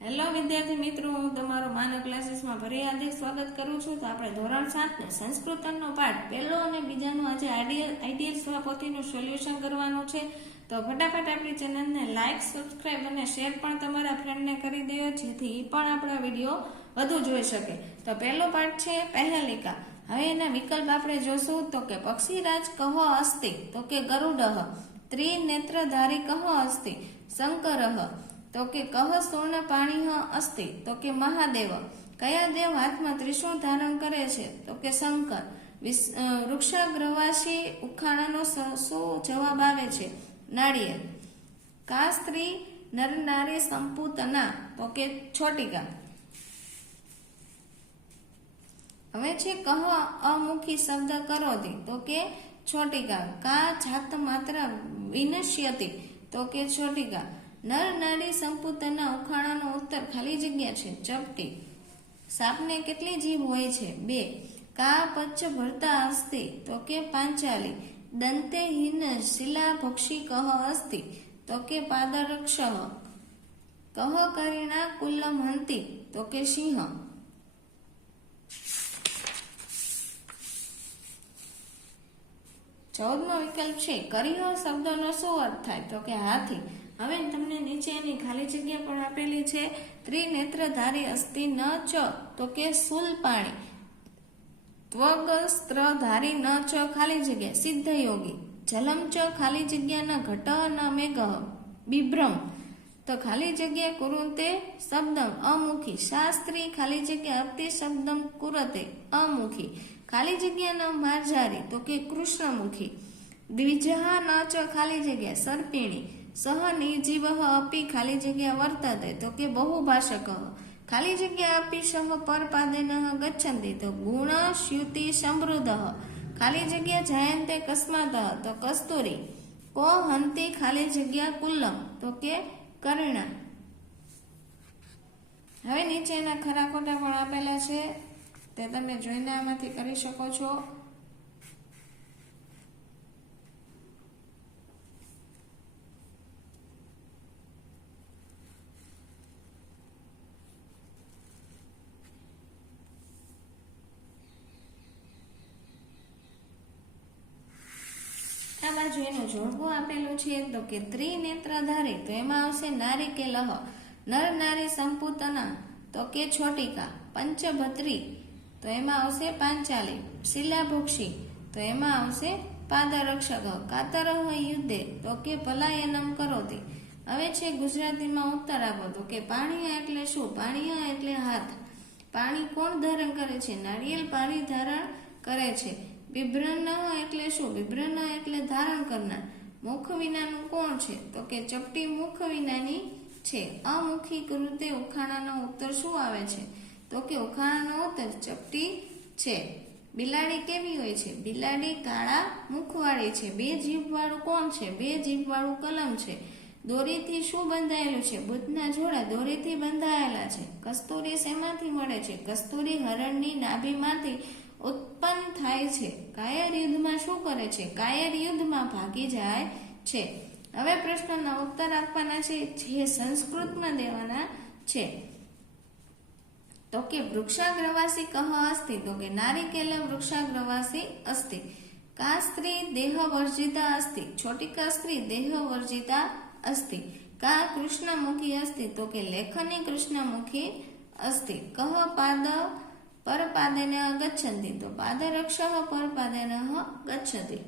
Hello વિદ્યાર્થી મિત્રો, હું તમારો માનવ ક્લાસીસમાં ફરી હાર્દિક સ્વાગત કરું છું. તો આપણે ધોરણ 7 ને સંસ્કૃતનો પાઠ પહેલો અને બીજાનું આજે આઈડિયલ સ્વપોથીનું સોલ્યુશન કરવાનું છે. તો ફટાફટ આપણી ચેનલને લાઇક, સબસ્ક્રાઇબ અને શેર પણ તમારા ફ્રેન્ડને કરી દો, જેથી એ પણ આપણા વિડીયો વધુ જોઈ શકે. તો પહેલો પાઠ છે પહેલિકા. હવે એના વિકલ્પ આપણે જોશું. તો કે પક્ષીરાજ કહો અસ્તિ, તો કે ગરુડઃ. ત્રિનેત્રધારી કહો અસ્તિ, શંકરઃ. તો કે કહ સુર્ણ પાણી અસ્તિ, તો કે મહાદેવ. કયા દેવ હાથમાં ત્રિશૂળ ધારણ કરે છે? તો કે શંકર. વૃક્ષાગ્રવાસી ઉખાણાનો શું જવાબ આવે છે? નાળિયેર. કા સ્ત્રી નર નારી સંપૂતના, તો કે છોટિકા. હવે છે કહ અમુખી શબ્દ કરોતી, તો કે છોટિકા. કા જાત માત્ર વિનશ્યતિ, તો કે છોટિકા. નર નારી સંપૂતના ઉખાણાનો ઉત્તર ખાલી જગ્યા છે ચપટી. સાપને કેટલી જીભ હોય છે? 2. કા પચ્ચ ભરતા અસ્તિ, તો કે પાંચાલી. દંતે હીન શિલા ભક્ષી કહ અસ્તિ, તો કે પાદરક્ષ. કહ કરીણા કુલ્લમ હંતિ, તો કે સિંહ. 14મો વિકલ્પ છે કરીહ શબ્દનો શું અર્થ થાય? તો કે હાથી. હવે તમને નીચે એની ખાલી જગ્યા પણ આપેલી છે. ત્રિનેત્રધારી અસ્તિ ન ચ, તો કે શૂલ પાણી. ત્વગસ્ત્રધારી ન ચ ખાલી જગ્યા સિદ્ધ યોગી. જલમ ચ ખાલી જગ્યા ન ઘટ ન મેઘ બિભ્રમ. તો ખાલી જગ્યા કુરુતે શબ્દમ અમુખી. શાસ્ત્રી ખાલી જગ્યા અતિ શબ્દમ કુરતે અમુખી. ખાલી જગ્યા ન માર્જારી, તો કે કૃષ્ણમુખી. દ્વિજહા ન ચ ખાલી જગ્યા સર્પિણી. સહ નિર્જીવ અપી ખાલી જગ્યા વર્તતે, તો કે બહુભાષક. ખાલી જગ્યા અપી સહ પરપાદેન ગચ્છન્તિ, તો ગુણ સ્યુતિ સમૃદ્ધ. ખાલી જગ્યા જાયંતે કસ્માત, તો કસ્તુરી. કો હંતિ ખાલી જગ્યા કુલ્લમ, તો કે કર્ણા. હવે નીચેના ખરા ખોટા પણ આપેલા છે, તે તમે જોઈને આમાંથી કરી શકો છો. આ બાજુ એનું જોડકું આપેલું છે. તો કે ત્રિનેત્રધારી, તો એમાં આવશે નારી કે લહ. નર નારી સંપૂતના, તો કે છોટિકા. પંચભત્રી, તો એમાં આવશે પાંચાલી. શિલાભક્ષી, તો એમાં આવશે પાદરક્ષક. કાતરહ યુદ્ધે, તો કે પલાયનમ કરોતી. હવે છે ગુજરાતીમાં ઉત્તર આપો. તો કે પાણીયા એટલે શું? પાણીયા એટલે હાથ. પાણી કોણ ધારણ કરે છે? નાળિયેર પાણી ધારણ કરે છે. બિભ્રન એટલે શું? બિભ્રન એટલે ધારણ કરનાર. મુખ વિનાનું કોણ છે? તો કે ચપટી મુખ વિનાની છે. અમુખી કૃતે ઉખાણાનો ઉત્તર શું આવે છે? તો કે ઉખાણાનો ઉત્તર ચપટી છે. બિલાડી કેવી હોય છે? બિલાડી કાળા મુખવાળી છે. 2 જીભ વાળું કોણ છે? 2 જીભ વાળું કલમ છે. દોરીથી શું બંધાયેલું છે? બુધના જોડા દોરીથી બંધાયેલા છે. કસ્તુરી શેમાંથી મળે છે? કસ્તુરી હરણની નાભીમાંથી ઉત્પન્ન થાય છે. કાયર યુદ્ધમાં શું કરે છે? કાયર યુદ્ધમાં ભાગી જાય છે. હવે પ્રશ્નના ઉત્તર આપવાના છે, જે સંસ્કૃતમાં દેવાના છે. તો કે વૃક્ષાગ્રવાસી કહ અસ્તિ, તો કે નારિકેલ વૃક્ષાગ્રવાસી અસ્તિ. કા સ્ત્રી દેહ વર્જિતા અસ્તિ, છોટિકા સ્ત્રી દેહ વર્જિતા અસ્તિ. કા કૃષ્ણમુખી અસ્તિ, તો કે લેખની કૃષ્ણમુખી અસ્તિ. કહ પાદ પરપાદેન ગચ્છન્તિ, તો પાદરક્ષ પરપાદેન ગચ્છતિ.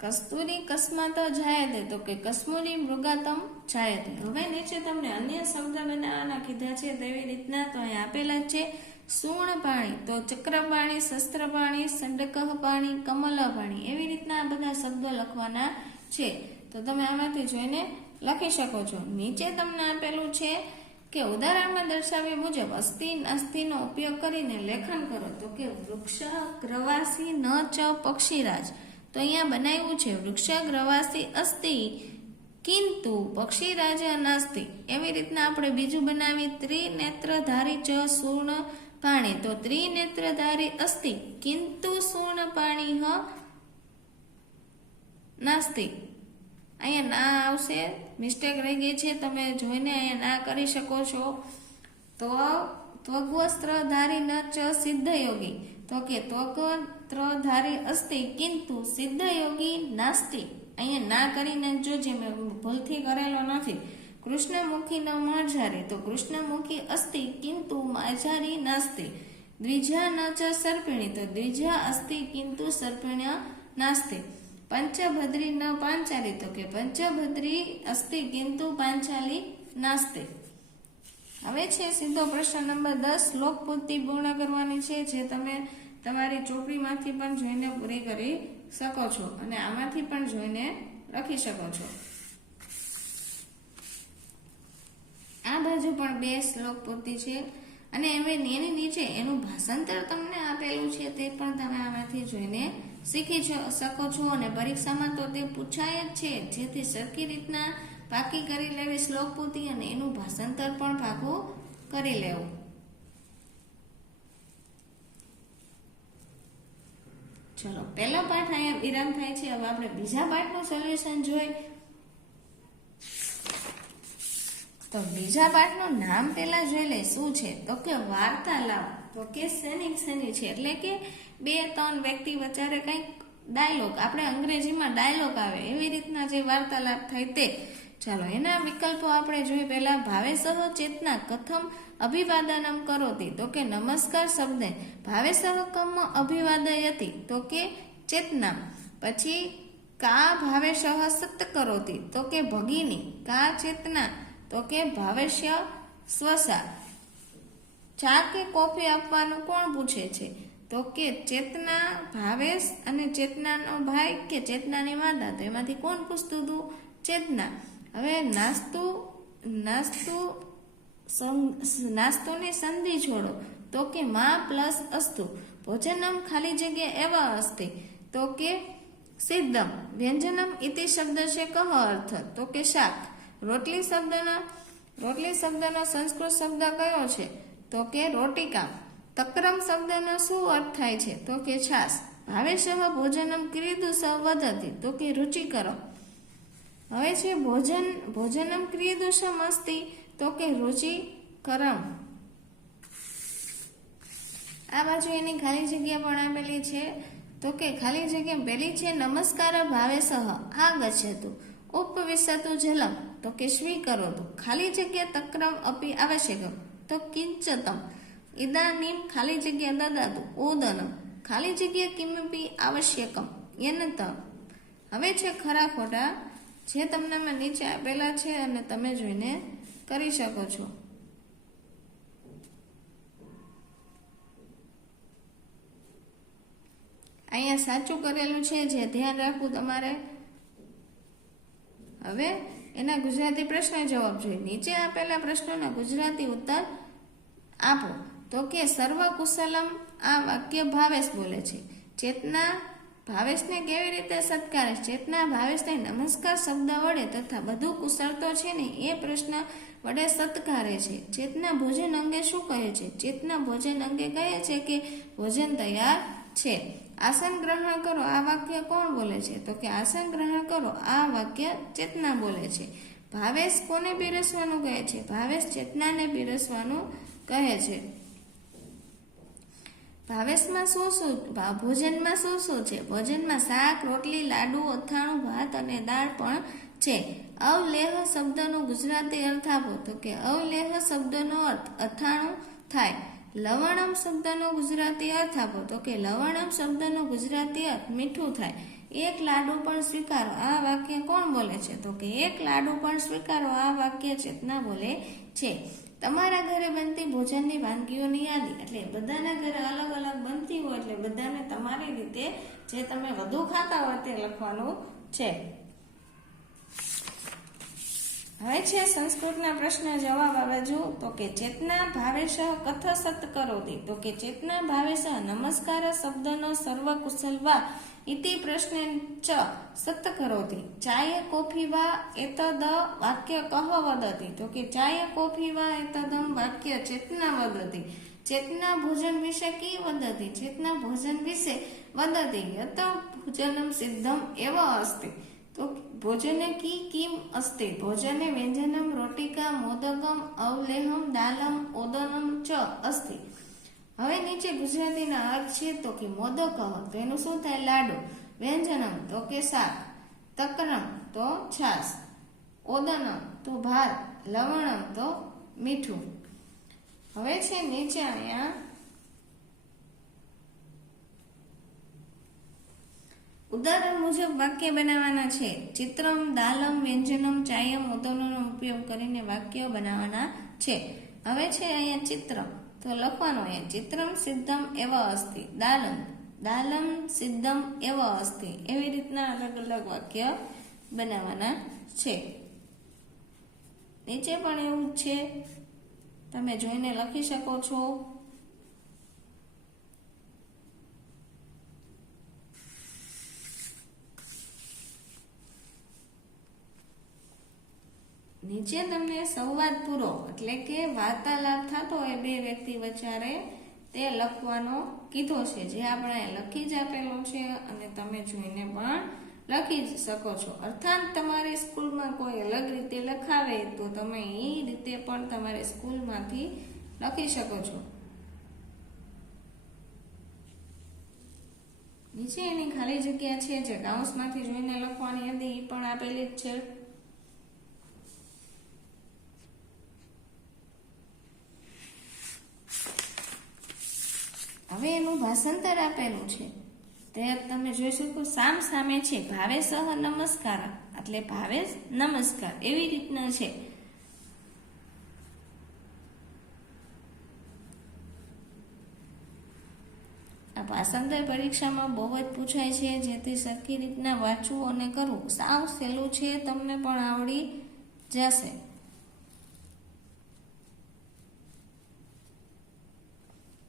કસ્તુરી કસ્માત જાયતે, તો કે કસ્મુરી મૃગાતમ જાયતે. હવે નીચે તમને અન્ય શબ્દ બનાવવાના કીધા છે તેવી રીતના. તો અહીં આપેલા છે સુર્ણ પાણી, તો ચક્ર પાણી, શસ્ત્ર પાણી, સંડકહ પાણી, કમલ પાણી. એવી રીતના આ બધા શબ્દો લખવાના છે. તો તમે આમાંથી જોઈને લખી શકો છો. નીચે તમને આપેલું છે કે ઉદાહરણમાં દર્શાવ્યા મુજબ અસ્તિ નાસ્તિનો ઉપયોગ કરીને લેખન કરો. તો કે વૃક્ષાગ્રવાસી ન ચ પક્ષીરાજ. તો અહીંયા બનાવ્યું છે વૃક્ષાગ્રવાસી અસ્તિ કિંતુ પક્ષીરાજ નાસ્તિ. એવી રીતના આપણે બીજું બનાવી ત્રિનેત્રધારી ચ સૂર્ણ પાણી. તો ત્રિનેત્રધારી અસ્તિ કિંતુ સૂર્ણ પાણી નાસ્તિ. અહીંયા ના આવશે, મિસ્ટેક રહી ગઈ છે, તમે જોઈને અહીંયા ના કરી શકો છો. તો ત્વગ્વસ્ત્રધારી ન ચ સિદ્ધયોગી, તો કે ત્વગ્વસ્ત્રધારી અસ્તિ કિંતુ સિદ્ધયોગી નાસ્તિ. અહીંયા ના કરીને જોજે, મેં ભૂલથી કરેલો નથી. કૃષ્ણમુખી ન માર્જારી, તો કૃષ્ણમુખી અસ્તિ કિંતુ માર્જારી નાસ્તિ. દ્વિજા ન ચ સર્પિણી, તો દ્વિજા અસ્તિ કિંતુ સર્પિણ્ય નાસ્તિ. પંચભદ્રી ન પાંચાલી, તો કે પંચભદ્રી અસ્તિ કિંતુ પાંચાલી નાસ્તિ. હવે છે સીધો પ્રશ્ન નંબર 10. શ્લોક પૂર્તિ પૂર્ણ કરવાની છે, જે તમે તમારી ચોપડીમાંથી પણ જોઈને પૂરી કરી શકો છો અને આમાંથી પણ જોઈને લખી શકો છો. આ બાજુ પણ 2 શ્લોક પૂર્તિ છે અને એની નીચે એનું ભાષાંતર તમને આપેલું છે, તે પણ તમે આમાંથી જોઈને શીખી શકો છો અને પરીક્ષામાં તો તે પૂછાય જ છે, જેથી સરખી રીતના પાકી કરી લેવી શ્લોક પૂર્તિ અને એનું ભાષાંતર પણ પાકું કરી લેવું. ચલો, પહેલો પાઠ અહીંયા વિરામ થાય છે. હવે આપણે બીજા પાઠનું સોલ્યુશન જોઈ. તો બીજા પાઠનું નામ પહેલા જોઈ લે. શું છે? તો કે વાર્તાલાપ. તો કે શેની છે, એટલે કે 2-3 વ્યક્તિ વચ્ચે કંઈક ડાયલોગ, આપણે અંગ્રેજીમાં ડાયલોગ આવે એવી રીતના જે વાર્તાલાપ થાય તે. ચાલો, એના વિકલ્પો આપણે જોઈએ. પહેલા ભાવેસહ ચેતના કથમ અભિવાદનમ કરોતિ, તો કે નમસ્કાર શબ્દે ભાવેસહ કમ અભિવાદયતિ, તો કે ચેતના. પછી કા ભાવેશઃ સત કરોતિ, તો કે ભગિની. કા ચેતના, તો કે ભાવેશ્ય સ્વસા. ચા કે કોફી આપવાનું કોણ પૂછે છે? તો કે ચેતના, ભાવેશ અને ચેતનાનો ભાઈ કે ચેતનાની માતા. તો એમાંથી કોણ પૂછતું હતું? ચેતના. હવે નાસ્તુની સંધિ છોડો, તો કે માં પ્લસ અસ્તુ. ભોજનમ ખાલી જગ્યા એવા અસ્તિ, તો કે સિદ્ધમ. વ્યંજનમ ઇતિ શબ્દ છે કહ અર્થ, તો કે શાક. રોટલી શબ્દનો સંસ્કૃત શબ્દ કયો છે? તો કે રોટિકા. તક્રમ શબ્દનો શું અર્થ થાય છે? તો કે છાસ. ભાવેશઃ ભોજનમ ક્રીદુષ વદતિ, તો કે રુચિકર. હવે છે ભોજનમ ક્રીદુષમ અસ્તિ, તો કે રુચિકરમ. આ બાજુ એની ખાલી જગ્યા પણ આપેલી છે, તો કે ખાલી જગ્યા પહેલી છે નમસ્કાર ભાવેશઃ આગચ્છતુ ઉપવિશતુ જલમ, તો કે સ્વીકરોતુ. ખાલી જગ્યા તક્રમ અપી આવશ્યકમ, તો કિંચતમ. ઇદાનીમ ખાલી જગ્યા દદાતુ ઓદનમ, ખાલી જગ્યા કિમપી આવશ્યકમ યનત. હવે છે ખરા ખોટા, જે તમને મેં નીચે આપેલા છે અને તમે જોઈને કરી શકો છો. અહીંયા સાચું કરેલું છે, જે ધ્યાન રાખવું તમારે. હવે એના ગુજરાતી પ્રશ્ન જવાબ જોઈએ. નીચે આપેલા પ્રશ્નોના ગુજરાતી ઉત્તર આપો. તો કે સર્વ કુશલમ આ વાક્ય ભાવેશ બોલે છે. ચેતના ભાવેશને કેવી રીતે સત્કારે? ચેતના ભાવેશને નમસ્કાર શબ્દ વડે તથા બધું કુશળ તો છે ને એ પ્રશ્ન વડે સત્કારે છે. ચેતના ભોજન અંગે શું કહે છે? ચેતના ભોજન અંગે કહે છે કે ભોજન તૈયાર છે. આસન ગ્રહણ કરો આ વાક્ય કોણ બોલે છે? તો કે આસન ગ્રહણ કરો આ વાક્ય ચેતના બોલે છે. ભાવેશ કોને પીરસવાનું કહે છે? ભાવેશ ચેતનાને પીરસવાનું કહે છે. ભાવેશમાં ભોજનમાં શું છે? ભોજનમાં શાક, રોટલી, લાડુ, અથાણું, ભાત અને દાળ પણ છે. અવલેહ શબ્દનો ગુજરાતી અર્થ આપો. તો કે અવલેહ શબ્દનો અર્થ અથાણું થાય. લવણમ શબ્દનો ગુજરાતી અર્થ આપો. તો કે લવણમ શબ્દનો ગુજરાતી અર્થ મીઠું થાય. એક લાડુ પણ સ્વીકારો આ વાક્ય કોણ બોલે છે? તો કે એક લાડુ પણ સ્વીકારો આ વાક્ય ચેતના બોલે છે. તમારા ઘરે બનતી ભોજનની વાનગીઓની યાદી, એટલે બધાના ઘરે અલગ અલગ બનતી હોય એટલે બધાને તમારી રીતે જે તમે વધુ ખાતા હોય તે લખવાનું છે. હવે છે સંસ્કૃતના પ્રશ્ન જવાબ આવે જો. તો કે ચેતના ભાવેશ કથ સત કરોતિ, તો કે ચેતના ભાવેશ નમસ્કાર શબ્દનો સર્વ કુશલ વા ઇતિ પ્રશ્ને ચ સત કરોતિ. ચાય કોફી વા એતદ વાક્ય કહ વદતિ, તો કે ચાય કોફી વા એતદમ વાક્ય ચેતના વદતિ. ચેતના ભોજન વિશે કી વદતિ? ચેતના ભોજન વિશે વદતિ યત ભોજનમ સિદ્ધમ એવ અસ્તિ. તો ભોજને કી કિમ અસ્તિ, ભોજને વ્યંજનમ રોટિકા મોદકમ અવલેહમ દાલમ ઓદનમ ચ અસ્તિ. હવે નીચે ગુજરાતીના અર્થ છે તો કે મોદક તો એનું શું થાય? લાડુ. વ્યંજનમ તો કે શાક. તક્રમ તો છાશ. ઓદનમ તો ભાત. લવણમ તો મીઠું. હવે છે નીચે અહીંયા ઉદાહરણ મુજબ વાક્ય બનાવવાના છે. ચિત્રમ દાલમ વ્યંજનમ ચાયમ ઓદનનો ઉપયોગ કરીને વાક્યો બનાવવાના છે. હવે છે અહીંયા ચિત્ર તો લખવાનું અહીંયા ચિત્રમ સિદ્ધમ એવ અસ્તિ. દાલમ સિદ્ધમ એવ અસ્તિ. એવી રીતના અલગ અલગ વાક્ય બનાવવાના છે. નીચે પણ એવું જ છે, તમે જોઈને લખી શકો છો. નીચે તમને સંવાદ પૂરો એટલે કે વાર્તાલાપ થતો હોય બે વ્યક્તિ વચ્ચે તે લખવાનો કીધો છે, જે આપણે લખી જ આપેલો છે અને તમે જોઈને પણ લખી જ શકો છો. અર્થાત તમારી સ્કૂલમાં કોઈ અલગ રીતે લખાવે તો તમે એ રીતે પણ તમારી સ્કૂલમાંથી લખી શકો છો. નીચે એની ખાલી જગ્યા છે જે કાઉન્સમાંથી જોઈને લખવાની હતી એ પણ આપેલી જ છે. હવે એનું ભાષાંતર આપેલું છે તે તમે જોઈ શકો. સામ સામે છે ભાવે સહ નમસ્કાર એટલે ભાવે નમસ્કાર એવી રીતના છે. આ ભાષાંતર પરીક્ષામાં બહુ જ પૂછાય છે, જેથી સરખી રીતના વાંચવું અને કરવું સાવ સહેલું છે, તમને પણ આવડી જશે.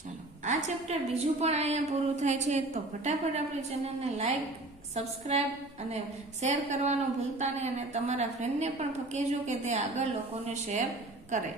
ચાલો આ ચેપ્ટર બીજું પણ અહીંયા પૂરું થાય છે. તો ફટાફટ આપણી ચેનલને લાઈક, સબસ્ક્રાઇબ અને શેર કરવાનું ભૂલતા નહીં અને તમારા ફ્રેન્ડને પણ કહેજો કે તે આગળ લોકોને શેર કરે.